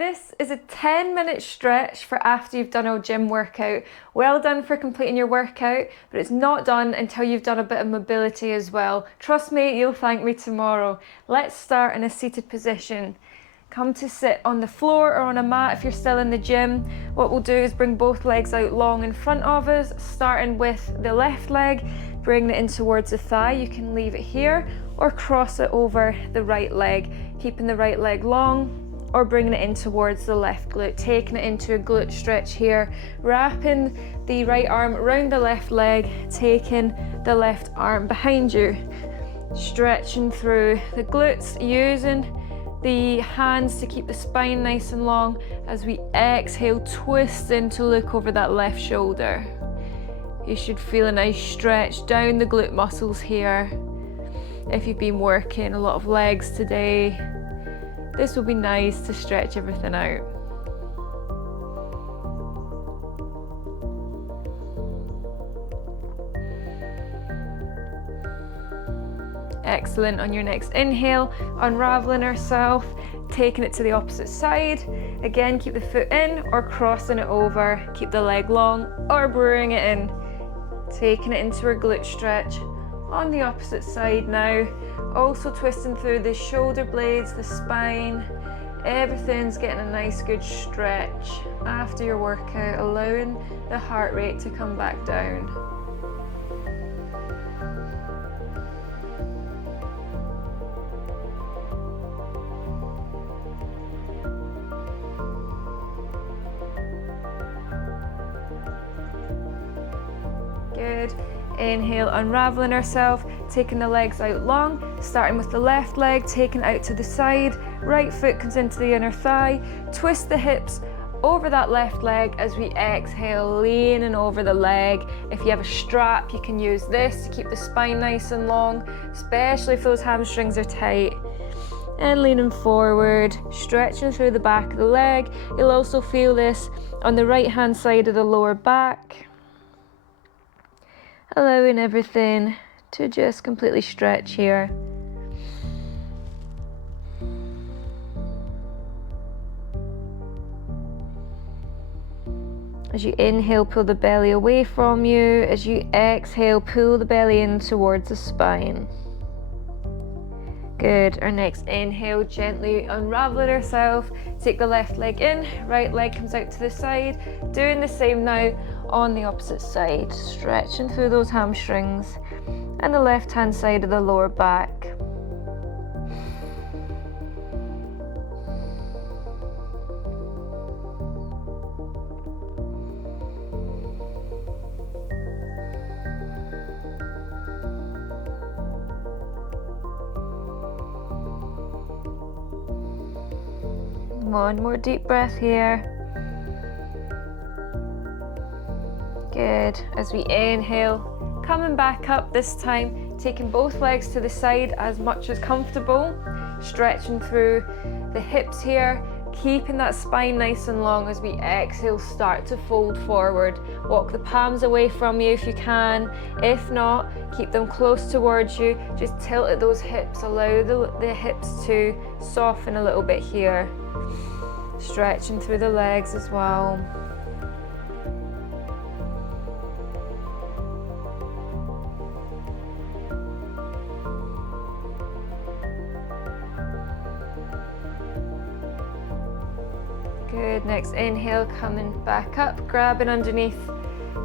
This is a 10-minute stretch for after you've done a gym workout. Well done for completing your workout, but it's not done until you've done a bit of mobility as well. Trust me, you'll thank me tomorrow. Let's start in a seated position. Come to sit on the floor or on a mat if you're still in the gym. What we'll do is bring both legs out long in front of us, starting with the left leg, bringing it in towards the thigh. You can leave it here or cross it over the right leg, keeping the right leg long, or bringing it in towards the left glute, taking it into a glute stretch here, wrapping the right arm around the left leg, taking the left arm behind you, stretching through the glutes, using the hands to keep the spine nice and long. As we exhale, twisting to look over that left shoulder. You should feel a nice stretch down the glute muscles here. If you've been working a lot of legs today, this will be nice to stretch everything out. Excellent. On your next inhale, unraveling ourselves, taking it to the opposite side. Again, keep the foot in or crossing it over. Keep the leg long or bring it in. Taking it into our glute stretch. On the opposite side now, also twisting through the shoulder blades, the spine. Everything's getting a nice good stretch after your workout, allowing the heart rate to come back down. Good. Inhale, unraveling ourselves, taking the legs out long, starting with the left leg, taking it out to the side, right foot comes into the inner thigh, twist the hips over that left leg as we exhale, leaning over the leg. If you have a strap, you can use this to keep the spine nice and long, especially if those hamstrings are tight. And leaning forward, stretching through the back of the leg. You'll also feel this on the right hand side of the lower back. Allowing everything to just completely stretch here. As you inhale, pull the belly away from you. As you exhale, pull the belly in towards the spine. Good. Our next inhale, gently unraveling ourselves. Take the left leg in, right leg comes out to the side. Doing the same now on the opposite side. Stretching through those hamstrings and the left hand side of the lower back. One more deep breath here. Good. As we inhale, coming back up this time, taking both legs to the side as much as comfortable, stretching through the hips here, keeping that spine nice and long. As we exhale, start to fold forward. Walk the palms away from you if you can. If not, keep them close towards you. Just tilt at those hips. Allow the hips to soften a little bit here. Stretching through the legs as well. Good. Next inhale, coming back up, grabbing underneath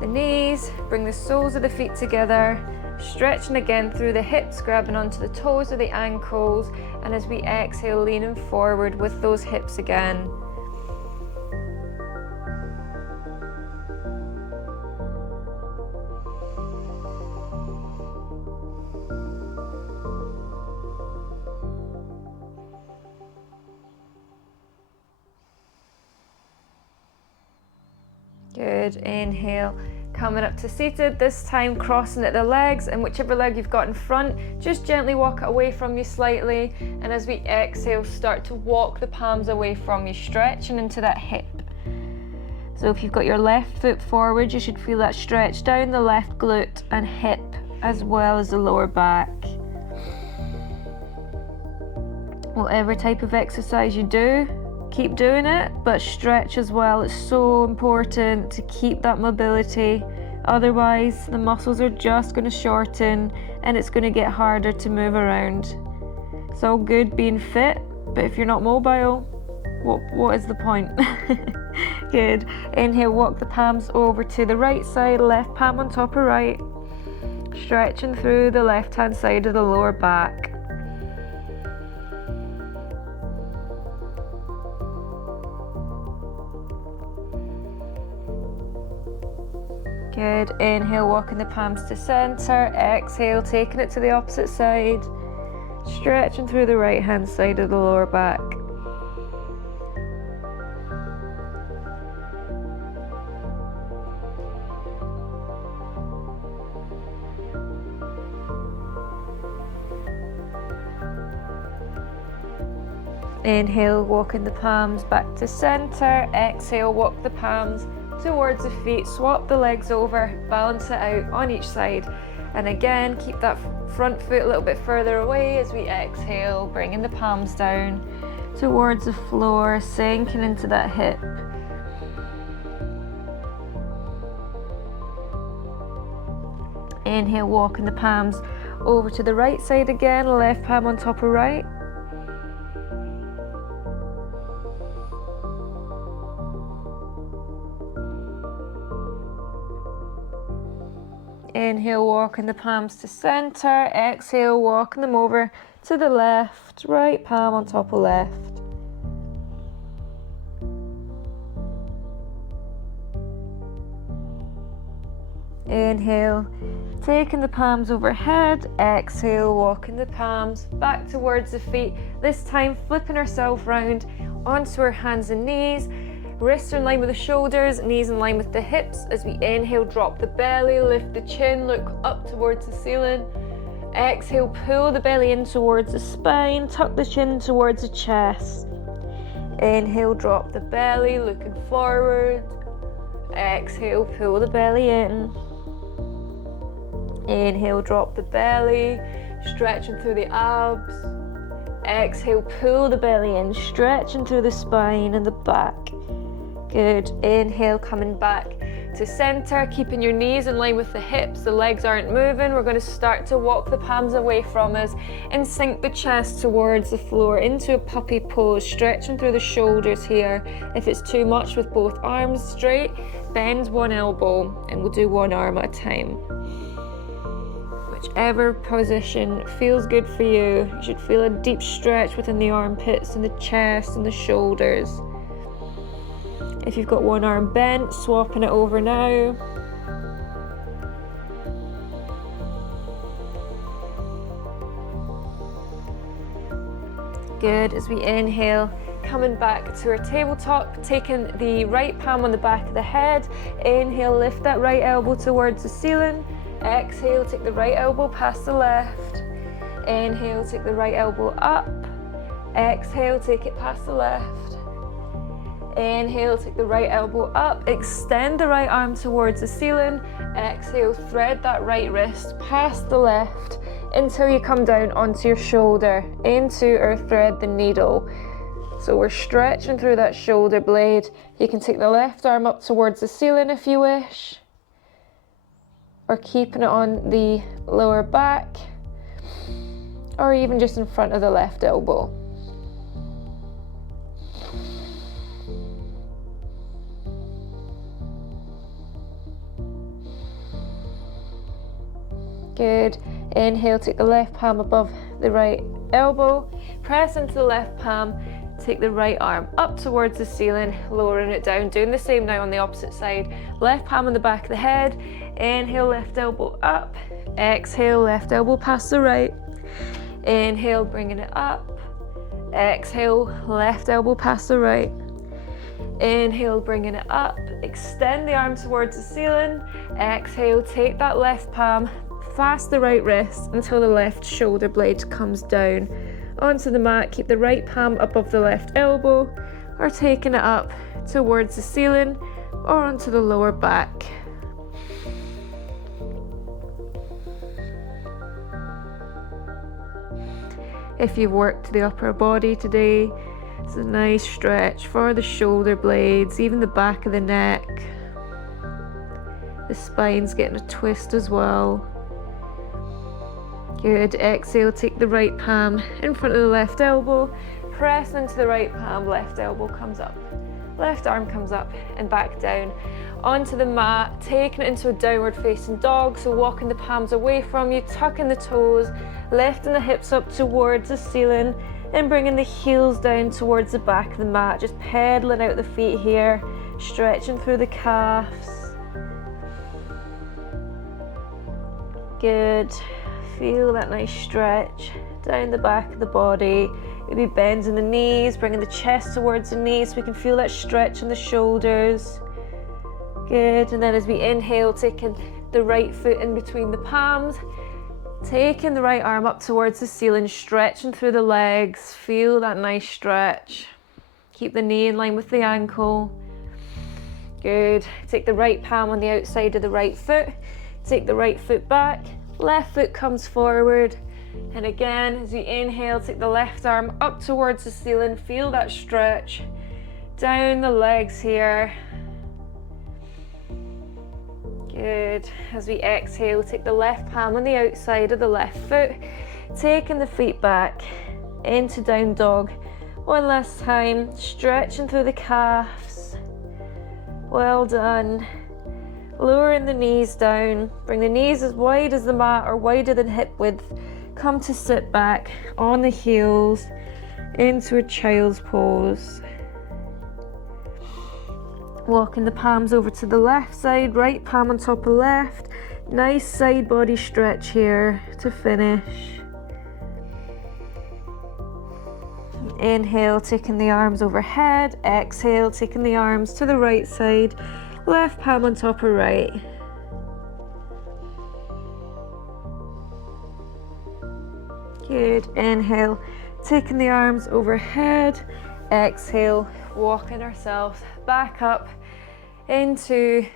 the knees, bring the soles of the feet together, stretching again through the hips, grabbing onto the toes of the ankles, and as we exhale, leaning forward with those hips again. Good. Inhale, coming up to seated, this time crossing at the legs, and whichever leg you've got in front, just gently walk it away from you slightly, and as we exhale, start to walk the palms away from you, stretching into that hip. So if you've got your left foot forward, you should feel that stretch down the left glute and hip, as well as the lower back. Whatever type of exercise you do, Keep doing it, but stretch as well. It's so important to keep that mobility. Otherwise, the muscles are just going to shorten and it's going to get harder to move around. It's all good being fit, but if you're not mobile, what is the point? Good. Inhale, walk the palms over to the right side, left palm on top of right. Stretching through the left-hand side of the lower back. Good. Inhale, walking the palms to center. Exhale, taking it to the opposite side. Stretching through the right-hand side of the lower back. Inhale, walking the palms back to center. Exhale, walk the palms towards the feet. Swap the legs over, balance it out on each side. And again, keep that front foot a little bit further away as we exhale, bringing the palms down towards the floor, sinking into that hip. Inhale, walking the palms over to the right side again, left palm on top of right. Inhale, walking the palms to center. Exhale, walking them over to the left, right palm on top of left. Inhale, taking the palms overhead. Exhale, walking the palms back towards the feet. This time flipping ourselves round onto our hands and knees. Wrists are in line with the shoulders, knees in line with the hips. As we inhale, drop the belly, lift the chin, look up towards the ceiling. Exhale, pull the belly in towards the spine, tuck the chin towards the chest. Inhale, drop the belly, looking forward. Exhale, pull the belly in. Inhale, drop the belly, stretching through the abs. Exhale, pull the belly in, stretching through the spine and the back. Good. Inhale, coming back to center, keeping your knees in line with the hips. The legs aren't moving. We're going to start to walk the palms away from us and sink the chest towards the floor into a puppy pose, stretching through the shoulders here. If it's too much with both arms straight, bend one elbow and we'll do one arm at a time. Whichever position feels good for you. You should feel a deep stretch within the armpits and the chest and the shoulders. If you've got one arm bent, swapping it over now. Good. As we inhale, coming back to our tabletop, taking the right palm on the back of the head. Inhale, lift that right elbow towards the ceiling. Exhale, take the right elbow past the left. Inhale, take the right elbow up. Exhale, take it past the left. Inhale, take the right elbow up, extend the right arm towards the ceiling. Exhale, thread that right wrist past the left until you come down onto your shoulder, into or thread the needle. So we're stretching through that shoulder blade. You can take the left arm up towards the ceiling if you wish, or keeping it on the lower back, or even just in front of the left elbow. Good. Inhale, take the left palm above the right elbow, press into the left palm, take the right arm up towards the ceiling, lowering it down. Doing the same now on the opposite side. Left palm on the back of the head. Inhale, left elbow up. Exhale, left elbow past the right. Inhale, bringing it up. Exhale, left elbow past the right. Inhale, bringing it up. Extend the arm towards the ceiling. Exhale, take that left palm past the right wrist until the left shoulder blade comes down onto the mat. Keep the right palm above the left elbow, or taking it up towards the ceiling or onto the lower back. If you've worked the upper body today, It's a nice stretch for the shoulder blades, even the back of the neck. The spine's getting a twist as well. Good. Exhale, take the right palm in front of the left elbow, press into the right palm, left elbow comes up, left arm comes up and back down. Onto the mat, taking it into a downward facing dog, so walking the palms away from you, tucking the toes, lifting the hips up towards the ceiling and bringing the heels down towards the back of the mat, just pedaling out the feet here, stretching through the calves. Good. Feel that nice stretch down the back of the body. Maybe bending the knees, bringing the chest towards the knees so we can feel that stretch in the shoulders. Good. And then as we inhale, taking the right foot in between the palms, taking the right arm up towards the ceiling, stretching through the legs. Feel that nice stretch. Keep the knee in line with the ankle. Good. Take the right palm on the outside of the right foot. Take the right foot back. Left foot comes forward. And again, as we inhale, take the left arm up towards the ceiling. Feel that stretch. Down the legs here. Good. As we exhale, take the left palm on the outside of the left foot, taking the feet back into down dog. One last time, stretching through the calves. Well done. Lowering the knees down. Bring the knees as wide as the mat or wider than hip width. Come to sit back on the heels into a child's pose. Walking the palms over to the left side, right palm on top of left. Nice side body stretch here to finish. Inhale, taking the arms overhead. Exhale, taking the arms to the right side. Left palm on top of right. Good. Inhale, taking the arms overhead. Exhale, walking ourselves back up into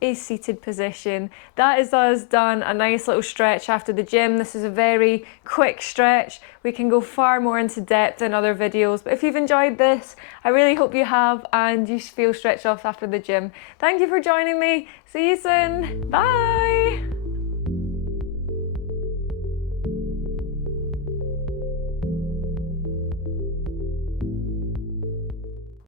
a seated position. That is us done a nice little stretch after the gym. This is a very quick stretch. We can go far more into depth in other videos, but if you've enjoyed this, I really hope you have and you feel stretched off after the gym. Thank you for joining me. See you soon. Bye.